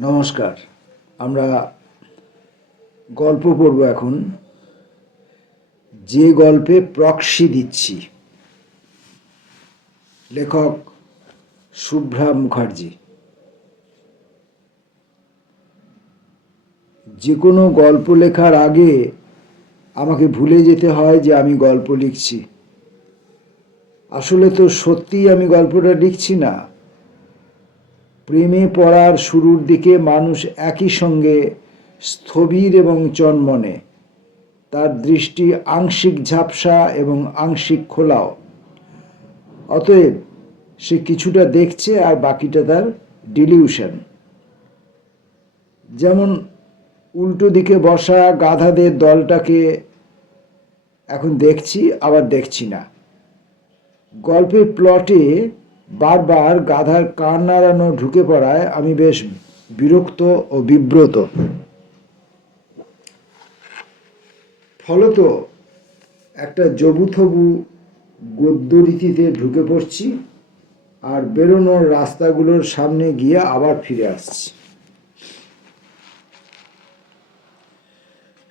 নমস্কার। আমরা গল্প পড়ব এখন। যে গল্পে প্রক্সি দিচ্ছি। লেখক শুভ্রা মুখার্জি। যে কোনো গল্প লেখার আগে আমাকে ভুলে যেতে হয় যে আমি গল্প লিখছি। আসলে তো সত্যিই আমি গল্পটা লিখছি না। প্রেমে পড়ার শুরুর দিকে মানুষ একই সঙ্গে স্থবির এবং চনমনে। তার দৃষ্টি আংশিক ঝাপসা এবং আংশিক খোলাও। অতএব সে কিছুটা দেখছে আর বাকিটা তার ডিলিউশন। যেমন উল্টো দিকে বসা গাধাদের দলটাকে এখন দেখছি, আবার দেখছি না। গল্পের প্লটে বারবার গাধার কান নাড়ানো ঢুকে পড়ায় আমি বেশ বিরক্ত ও বিব্রত। ফলত একটা জবুথবু গদ্য রীতিতে ঢুকে পড়ছি আর বেরোনোর রাস্তাগুলোর সামনে গিয়ে আবার ফিরে আসছি।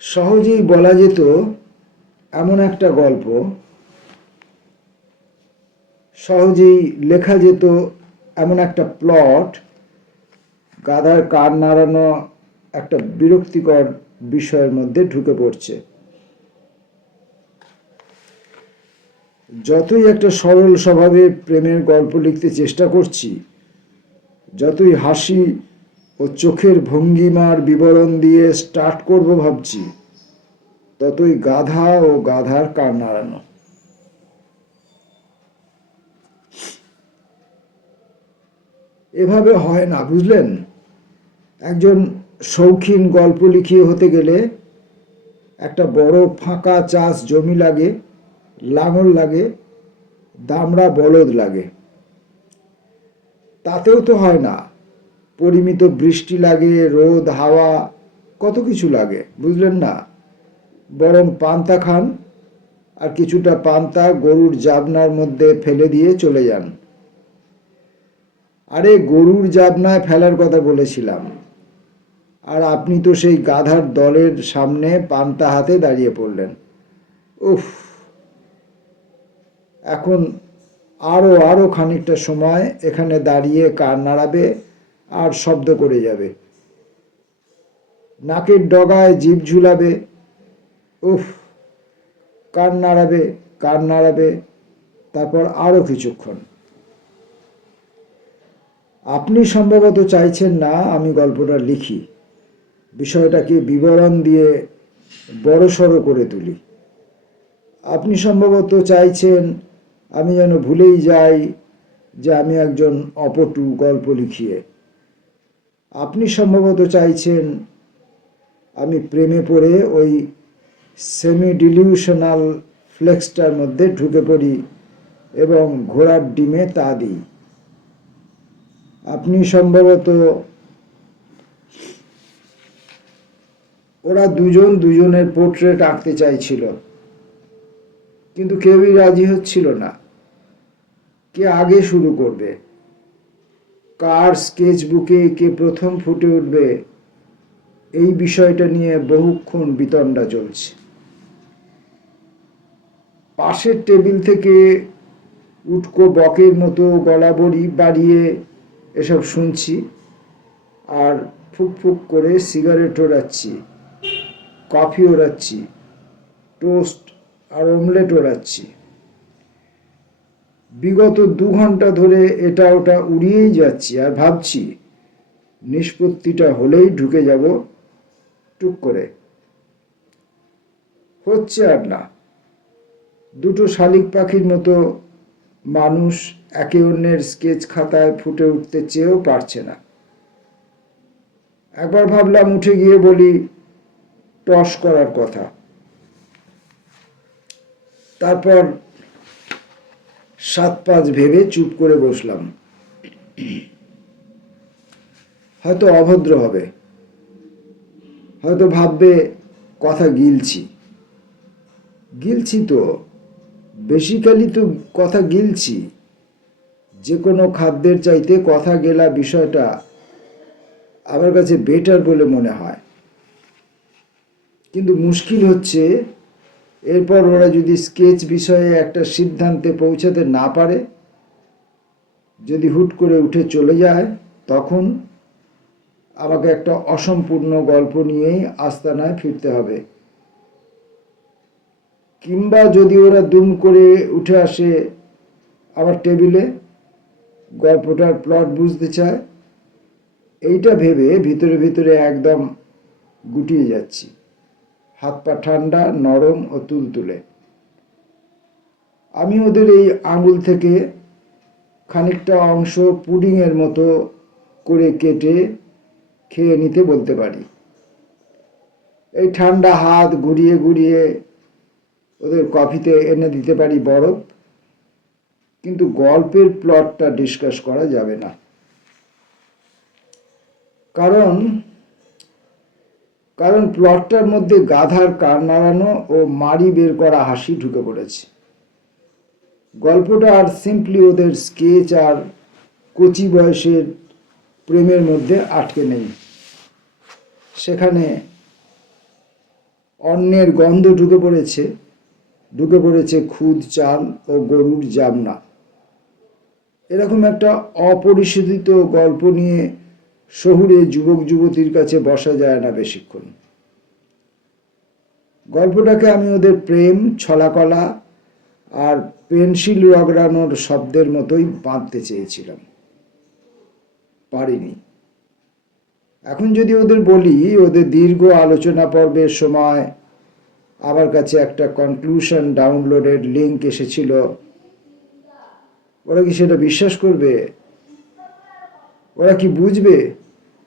সহজেই বলা যেত, এমন একটা গল্প সহজেই লেখা যেত এমন একটা প্লট গাধার কান নাড়ানো একটা বিরক্তিকর বিষয়ের মধ্যে ঢুকে পড়ছে। যতই একটা সরল স্বভাবে প্রেমের গল্প লিখতে চেষ্টা করছি, যতই হাসি ও চোখের ভঙ্গিমার বিবরণ দিয়ে স্টার্ট করব ভাবছি, ততই গাধা ও গাধার কান নাড়ানো। এভাবে হয় না, বুঝলেন? একজন শৌখিন গল্প লিখিয়ে হতে গেলে একটা বড় ফাঁকা চাষ জমি লাগে, লাঙল লাগে, দামড়া বলদ লাগে। তাতেও তো হয় না, পরিমিত বৃষ্টি লাগে, রোদ, হাওয়া, কত কিছু লাগে, বুঝলেন না? বরং পান্তা খান আর কিছুটা পান্তা গরুর জাবনার মধ্যে ফেলে দিয়ে চলে যান। আরে গরুর জাবনায় ফেলার কথা বলেছিলাম। আর আপনি তো সেই গাধার দলের সামনে পান্তা হাতে দাঁড়িয়ে পড়লেন। উফ! এখন আরও আরও খানিকটা সময় এখানে দাঁড়িয়ে কান নাড়াবে আর শব্দ করে যাবে। নাকের ডগায় জিভ ঝুলাবে। উফ! কান নাড়াবে কান নাড়াবে, তারপর আরও কিছুক্ষণ। আপনি সম্ভবত চাইছেন না আমি গল্পটা লিখি। বিষয়টাকে বিবরণ দিয়ে বড়সড় করে তুলি। আপনি সম্ভবত চাইছেন আমি যেন ভুলেই যাই যে আমি একজন অপটু গল্প লিখিয়ে। আপনি সম্ভবত চাইছেন আমি প্রেমে পড়ে ওই সেমি ডিলিউশনাল ফ্লেক্সটার মধ্যে ঢুকে পড়ি এবং ঘোড়ার ডিমে তা দিই। আপনি সম্ভবত ওরা দুজন দুজনের পোর্ট্রেট আঁকতে চাইছিল। কিন্তু কেউই রাজি হচ্ছিল না। কে আগে শুরু করবে? কার স্কেচ বুকে কে প্রথম ফুটে উঠবে? এই বিষয়টা নিয়ে বহুক্ষণ বিতণ্ডা চলছে। পাশের টেবিল থেকে উটকো বকের মতো গলা বড়ি বাড়িয়ে এসব শুনছি আর ফুক ফুক করে সিগারেট ওড়াচ্ছি, কফি ওড়াচ্ছি, টোস্ট আর অমলেট ওড়াচ্ছি। বিগত দু ঘণ্টা ধরে এটা ওটা উড়িয়েই যাচ্ছি আর ভাবছি নিষ্পত্তিটা হলেই ঢুকে যাব টুক করে। হচ্ছে আর না। দুটো শালিক পাখির মতো মানুষ একে অন্যের স্কেচ খাতায় ফুটে উঠতে চেয়েও পারছে না। একবার ভাবলাম, উঠে গিয়ে বলি, টস করার কথা। তারপর সাত পাঁচ ভেবে চুপ করে বসলাম। হয়তো অভদ্র হবে। হয়তো ভাববে, কথা গিলছি। গিলছি তো। বেসিক্যালি তো কথা গিলছি। যে কোনো খাদ্যের চাইতে কথা গেলা বিষয়টা আমার কাছে বেটার বলে মনে হয়। কিন্তু মুশকিল হচ্ছে, এরপর ওরা যদি স্কেচ বিষয়ে একটা সিদ্ধান্তে পৌঁছাতে না পারে, যদি হুট করে উঠে চলে যায়, তখন আমাকে একটা অসম্পূর্ণ গল্প নিয়েই আস্তানায় ফিরতে হবে। কিংবা যদি ওরা দুম করে উঠে আসে আমার টেবিলে, গল্পটার প্লট বুঝতে চায়, এইটা ভেবে ভিতরে ভিতরে একদম গুটিয়ে যাচ্ছি। হাত পা ঠান্ডা, নরম ও তুলতুলে। আমি ওদের এই আঙুল থেকে খানিকটা অংশ পুডিংয়ের মতো করে কেটে খেয়ে নিতে বলতে পারি। এই ঠান্ডা হাত ঘুরিয়ে ঘুরিয়ে ওদের কফিতে এনে দিতে পারি বরফ। কিন্তু গল্পের প্লটটা ডিসকাস করা যাবে না। কারণ কারণ প্লটটার মধ্যে গাধার কান নাড়ানো ও মারি বের করা হাসি ঢুকে পড়েছে। গল্পটা আর সিম্পলি ওদের স্কেচ আর কচি বয়সের প্রেমের মধ্যে আটকে নেই। সেখানে অন্যের গন্ধ ঢুকে পড়েছে। ঢুকে পড়েছে খুদ চাল ও গরুর জামনা। এরকম একটা অপরিশোধিত গল্প নিয়ে শহুরে যুবক, যুবতীর কাছে বসা যায় না বেশিক্ষণ। গল্পটাকে আমি ওদের প্রেম, ছলাকলা আর পেন্সিল রগড়ানোর শব্দের মতোই বাঁধতে চেয়েছিলাম। পারিনি। এখন যদি ওদের বলি, ওদের দীর্ঘ আলোচনা পর্বের সময় আমার কাছে একটা কনক্লুশন ডাউনলোডের লিঙ্ক এসেছিল। ওরা কি সেটা বিশ্বাস করবে? ওরা কি বুঝবে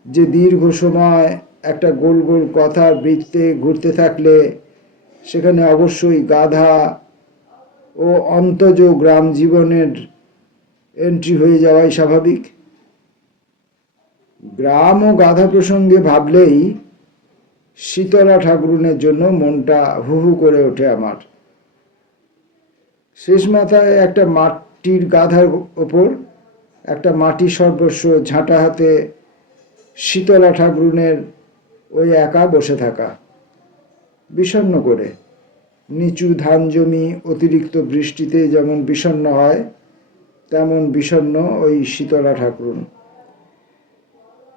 যে দীর্ঘ সময় একটা গোল গোল কথার বৃত্তে ঘুরতে থাকলে সেখানে অবশ্যই গাধা ও অন্তজ গ্রাম জীবনের এন্ট্রি হয়ে যাওয়াই স্বাভাবিক? গ্রাম ও গাধা প্রসঙ্গে ভাবলেই শীতলা ঠাকুরনের জন্য মনটা হু হু করে ওঠে আমার। শেষ মাথায় একটা মাটির গাধার ওপর একটা মাটি সর্বস্ব ঝাঁটা হাতে শীতলা ঠাকুরনের ওই একা বসে থাকা। বিষণ্ণ করে। নিচু ধান জমি, অতিরিক্ত বৃষ্টিতে যেমন বিষণ্ণ হয়, তেমন বিষণ্ণ ওই শীতলা ঠাকুরন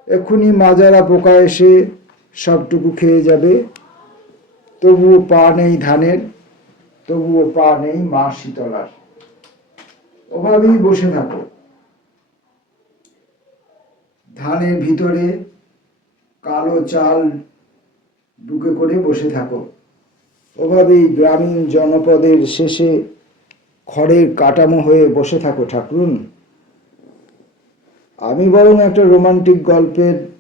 এক্ষুনি মাজারা পোকা এসে সবটুকু খেয়ে যাবে। তবুও পা নেই ধানের, তবুও পা নেই মা শীতলার। ওভাবেই বসে থাকো। ধানের ভিতরে কালো চাল বুকে করে বসে থাকো। ওভাবেই গ্রামীণ জনপদের শেষে খড়ের কাটামো হয়ে বসে থাকো ঠাকুরুন। আমি বরং একটা রোমান্টিক গল্পের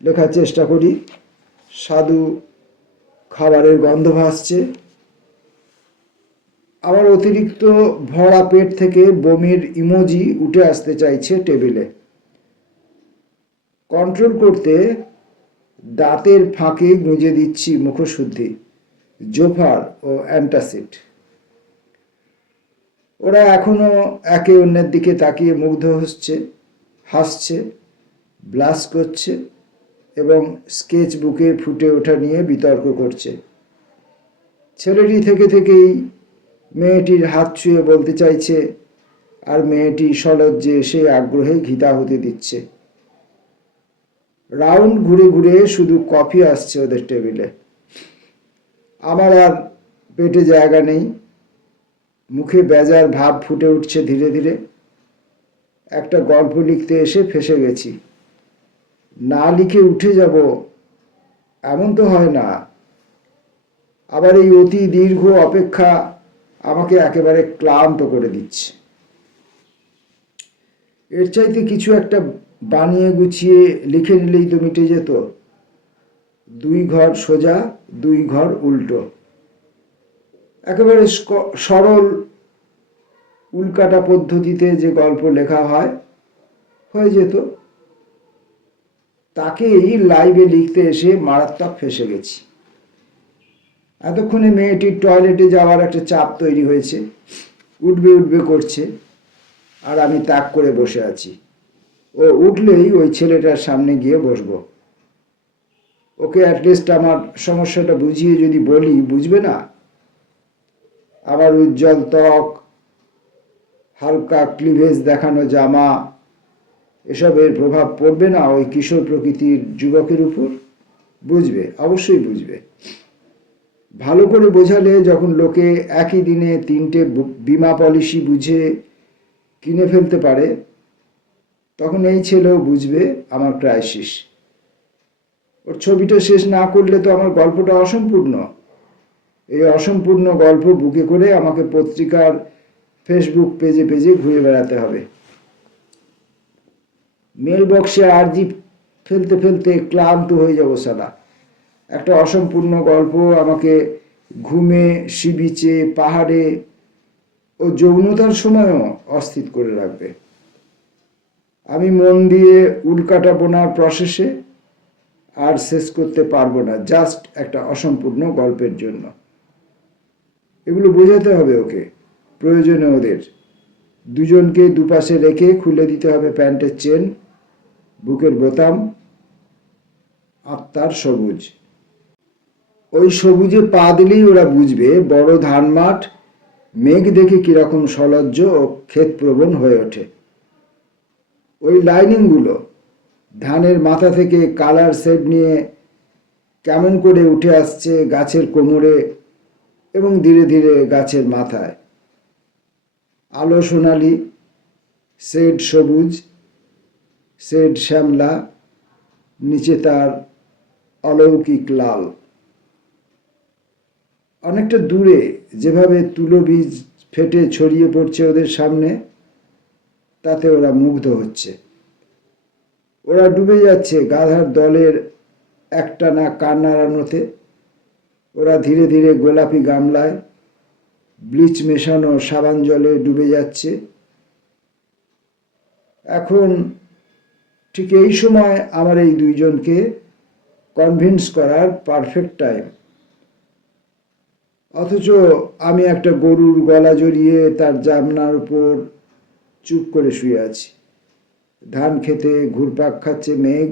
লেখার চেষ্টা করি। সাধু খাবারের গন্ধ ভাসছে। আমার অতিরিক্ত ভরা পেট থেকে বমির ইমোজি উঠে আসতে চাইছে টেবিলে। কন্ট্রোল করতে দাঁতের ফাঁকে গুঁজে দিচ্ছি মুখশুদ্ধি, জোফার ও অ্যান্টাসিড। ওরা এখনও একে অন্যের দিকে তাকিয়ে মুগ্ধ হচ্ছে, হাসছে ব্লাস করছে। এবং স্কেচ বুকে ফুটে ওঠা নিয়ে বিতর্ক করছে। ছেলেটি থেকে থেকেই মেয়েটির হাত ছুঁয়ে বলতে চাইছে, আর মেয়েটি সলজ্জে এসে আগ্রহে ঘিতা হতে দিচ্ছে। রাউন্ড ঘুরে ঘুরে শুধু কফি আসছে ওদের টেবিলে। আমার আর পেটে জায়গা নেই। মুখে বেজার ভাব ফুটে উঠছে ধীরে ধীরে। একটা গল্প লিখতে এসে ফেসে গেছি। না লিখে উঠে যাব, এমন তো হয় না। আবার এই অতি দীর্ঘ অপেক্ষা আমাকে একেবারে ক্লান্ত করে দিচ্ছে। এর চাইতে কিছু একটা বানিয়ে গুছিয়ে লিখে নিলেই তো মিটে যেত। দুই ঘর সোজা, দুই ঘর উল্টো। একেবারে সরল, উল্কাটা পদ্ধতিতে যে গল্প লেখা হয়, হয়ে যেত। তাকেই লাইভে লিখতে এসে মারাত্মক ফেসে গেছি। এতক্ষণে মেয়েটির টয়লেটে যাওয়ার একটা চাপ তৈরি হয়েছে, উঠবে উঠবে করছে, আর আমি তাক করে বসে আছি। ও উঠলেই ওই ছেলেটার সামনে গিয়ে বসবো। ওকে অ্যাটলিস্ট আমার সমস্যাটা বুঝিয়ে যদি বলি, বুঝবে না? আমার উজ্জ্বল ত্বক, হালকা ক্লিভেজ দেখানো জামা এসবের প্রভাব পড়বে না ওই কিশোর প্রকৃতির যুবকের উপর? বুঝবে, অবশ্যই বুঝবে। ভালো করে বোঝালে যখন লোকে একই দিনে তিনটে বিমা পলিসি বুঝে কিনে ফেলতে পারে, তখন এই ছেলেও বুঝবে, আমার ক্রাইসিস ওর ছবিটা শেষ না করলে তো আমার গল্পটা অসম্পূর্ণ। এই অসম্পূর্ণ গল্প বুকে করে আমাকে পত্রিকার ফেসবুক পেজে পেজে ঘুরে বেড়াতে হবে। মেল বক্সে আর্জি ফেলতে ফেলতে ক্লান্ত হয়ে যাব সালা একটা অসম্পূর্ণ গল্প আমাকে ঘুমে, শিবিচে, পাহাড়ে ও যৌনতার সময়ও অস্থির করে রাখবে। আমি মন দিয়ে উল্কাটা বোনার প্রসেসে আর শেষ করতে পারব না জাস্ট একটা অসম্পূর্ণ গল্পের জন্য। এগুলো বোঝাতে হবে ওকে, প্রয়োজনে ওদের। দুজনকে দুপাশে রেখে খুলে দিতে হবে প্যান্টের চেন। বুকের বোতাম আত্মার সবুজ। ওই সবুজে পা দিলেই ওরা বুঝবে, বড় ধান মাঠ, মেঘ দেখে কীরকম সলজ্জ ও ক্ষেতপ্রবণ হয়ে ওঠে। ওই লাইনিংগুলো, ধানের মাথা থেকে কালার সেট নিয়ে কেমন করে উঠে আসছে গাছের কোমরে এবং ধীরে ধীরে গাছের মাথায়। আলো সোনালি, শেড সবুজ শেড শ্যামলা, নিচে তার অলৌকিক লাল। অনেকটা দূরে যেভাবে তুলো বীজ ফেটে ছড়িয়ে পড়ছে ওদের সামনে, তাতে ওরা মুগ্ধ হচ্ছে। ওরা ডুবে যাচ্ছে গাধার দলের একটানা কান নাড়ানোতে। ওরা ধীরে ধীরে গোলাপি গামলায় ব্লিচ মেশানো সাবান জলে ডুবে যাচ্ছে। এখন ঠিক এই সময় আমার এই দুইজনকে কনভিন্স করার পারফেক্ট টাইম অথচ আমি একটা গরুর গলা জড়িয়ে তার জামনার উপর চুপ করে শুয়ে আছি। ধান খেতে ঘুরপাক খাচ্ছে মেঘ।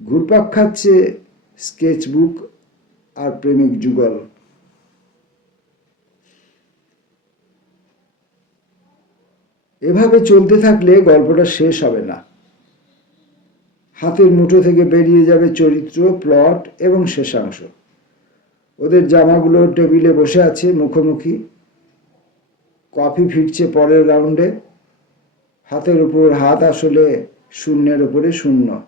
ঘুরপাক খাচ্ছে স্কেচ বুক আর প্রেমিক যুগল। এভাবে চলতে থাকলে গল্পটা শেষ হবে না। হাতের মুঠো থেকে বেরিয়ে যাবে চরিত্র, প্লট এবং শেষাংশ। ওদের জামাগুলো টেবিলে বসে আছে মুখোমুখি। কফি ফিরছে পরের রাউন্ডে। হাতের উপর হাত আসলে শূন্যের উপরে শূন্য।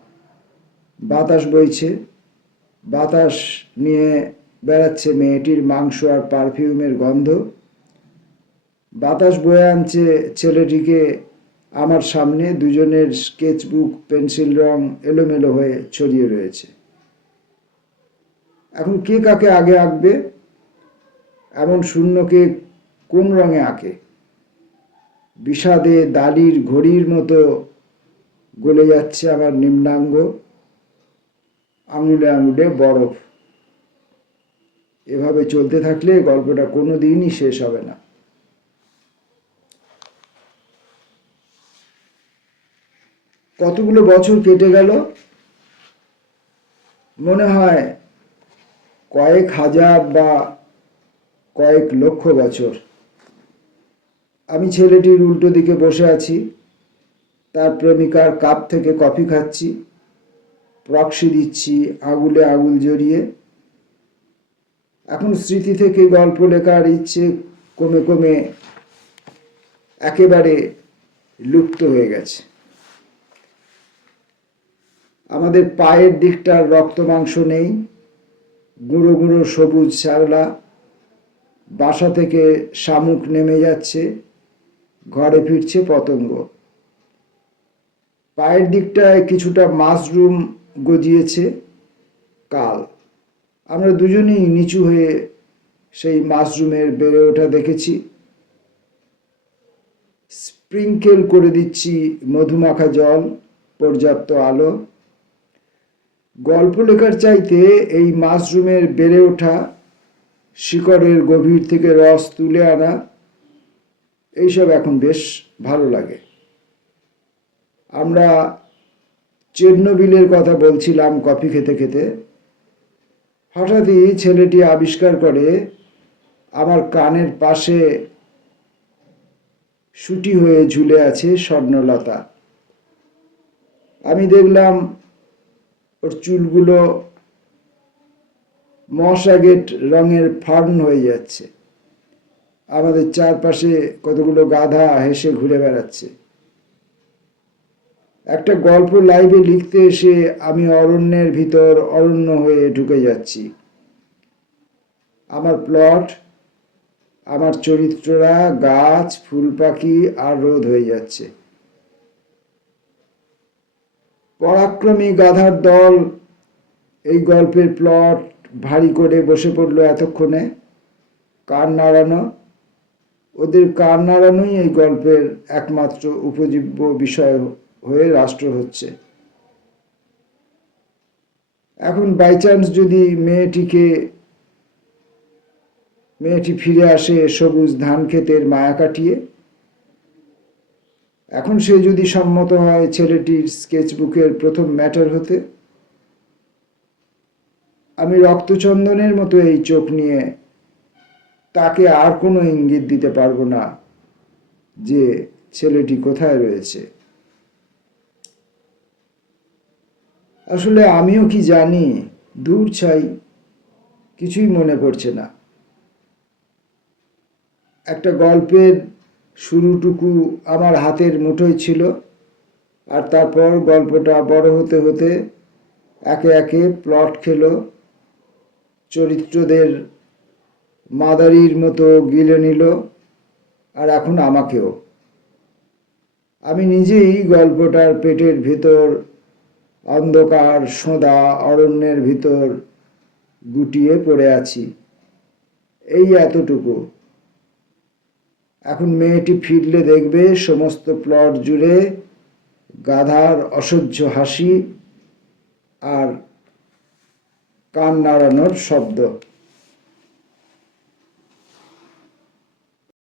বাতাস বইছে। বাতাস নিয়ে বেড়াচ্ছে মেয়েটির মাংস আর পারফিউমের গন্ধ। বাতাস বয়ে আনছে ছেলেটিকে আমার সামনে দুজনের স্কেচবুক, পেন্সিল রং এলোমেলো হয়ে ছড়িয়ে রয়েছে। এখন কে কাকে আগে আঁকবে? এমন শূন্যকে কোন রঙে আঁকে? বিষাদে দালির ঘড়ির মতো গলে যাচ্ছে আমার নিম্নাঙ্গ, আঙুলে আঙুলে বরফ। এভাবে চলতে থাকলে গল্পটা কোনো দিনই শেষ হবে না। কতগুলো বছর কেটে গেল? মনে হয় কয়েক হাজার বা কয়েক লক্ষ বছর। আমি ছেলেটির উল্টো দিকে বসে আছি, তার প্রেমিকার কাপ থেকে কফি খাচ্ছি, প্রক্সি দিচ্ছি আগুলে আগুল জড়িয়ে। এখন স্মৃতি থেকে গল্প লেখার ইচ্ছে কমে কমে একেবারে লুপ্ত হয়ে গেছে। আমাদের পায়ের দিকটার রক্ত মাংস নেই। গুঁড়ো গুঁড়ো সবুজ শ্যাওলা। বাসা থেকে শামুক নেমে যাচ্ছে। ঘরে ফিরছে পতঙ্গ। পায়ের দিকটায় কিছুটা মাশরুম গজিয়েছে কাল। আমরা দুজনেই নিচু হয়ে সেই মাশরুমের বেড়ে ওঠা দেখেছি। স্প্রিঙ্কেল করে দিচ্ছি মধুমাখা জল, পর্যাপ্ত আলো। গল্প লেখার চাইতে এই মাশরুমের বেড়ে ওঠা শিকড়ের গভীর থেকে রস তুলে আনা, এইসব এখন বেশ ভালো লাগে। আমরা চেন্নবিলের কথা বলছিলাম কফি খেতে খেতে। হঠাৎই ছেলেটি আবিষ্কার করে, আমার কানের পাশে সুটি হয়ে ঝুলে আছে স্বর্ণলতা। আমি দেখলাম ওর চুলগুলো মশাগেট রঙের ফার্ন হয়ে যাচ্ছে। আমাদের চারপাশে কতগুলো গাধা হেসে ঘুরে বেড়াচ্ছে। একটা গল্প লাইভে লিখতে এসে আমি অরণ্যের ভিতর অরণ্য হয়ে ঢুকে যাচ্ছি। আমার প্লট, আমার চরিত্ররা, গাছ, ফুল, পাখি আর রোদ হয়ে যাচ্ছে। পরাক্রমী গাধার দল, এই গল্পের প্লট ভারী করে বসে পড়ল এতক্ষণে কান নাড়ানো? ওদের কান নাড়ানোই এই গল্পের একমাত্র উপজীব্য বিষয় হয়ে রাষ্ট্র হচ্ছে। এখন বাই চান্স যদি মেয়েটিকে, মেয়েটি ফিরে আসে সবুজ ধান ক্ষেতের মায়া কাটিয়ে এখন সে যদি সম্মত হয় ছেলেটির স্কেচবুকের প্রথম ম্যাটার হতে, আমি রক্তচন্দনের মতো এই চোখ নিয়ে তাকে আর কোনো ইঙ্গিত দিতে পারব না যে ছেলেটি কোথায় রয়েছে। আসলে আমিও কি জানি, দূর ছাই কিছুই মনে পড়ছে না। একটা গল্পের শুরুটুকু আমার হাতের মুঠোয় ছিল আর তারপর গল্পটা বড় হতে হতে একে একে প্লট খেলো। চরিত্রদের মাদারির মতো গিলে নিল আর এখন আমাকেও। আমি নিজেই গল্পটার পেটের ভিতর, অন্ধকার, সোঁদা, অরণ্যের ভিতর গুটিয়ে পড়ে আছি। এই এতটুকু। এখন মেয়েটি ফিরলে দেখবে সমস্ত প্লট জুড়ে গাধার অসহ্য হাসি আর কান নাড়ানোর শব্দ।